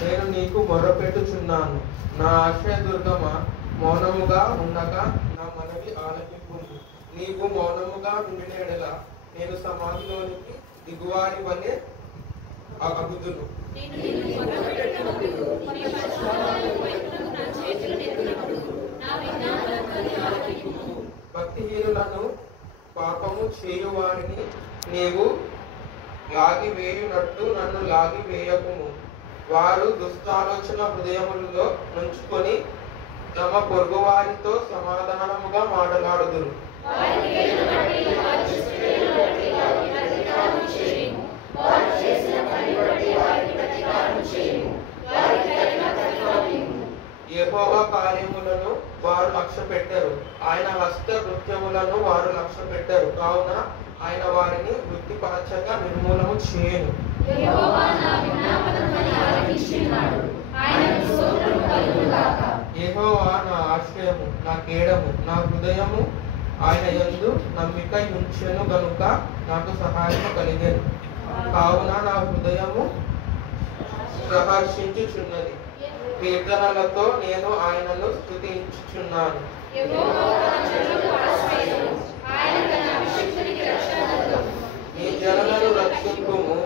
నేను నీకు మొర్రపెట్టుచున్నాను. నా ఆశ్రయదుర్గమా, మౌనముగా ఉండగా నా మనవి ఆలకింపు. నీవు మౌనముగా ఉండిన యెడల నేను సమాధిలోనికి దిగువారి వలె అగుదును. భక్తిహీనులను పాపము చేయువారిని నీవు లాగివేయునట్టు నన్ను లాగివేయకుము. వారు దుష్టాలోచన హృదయములలో నుంచుకొని తమ పొరుగు వారితో సమాధానముగా మాట్లాడుదురు. యెహోవా కార్యములను వారు లక్ష్య పెట్టరు, ఆయన హస్త కృత్యములను వారు లక్ష్య పెట్టరు. కావున ఆయన వారిని వృత్తిపరచగా నిర్మూలము చేయను. యెహోవా నా ఆశ్రయము, నా కేడము, నా హృదయము ఆయన యందు నమ్మిక ఉంచెను గనుక నాకు సహాయము కలిగెను. కావున నా హృదయము ప్రహర్షించుచున్నది, కీర్తనలతో నేను ఆయనను స్తుతించుచున్నాను. నీ జనులను రక్షింపుము,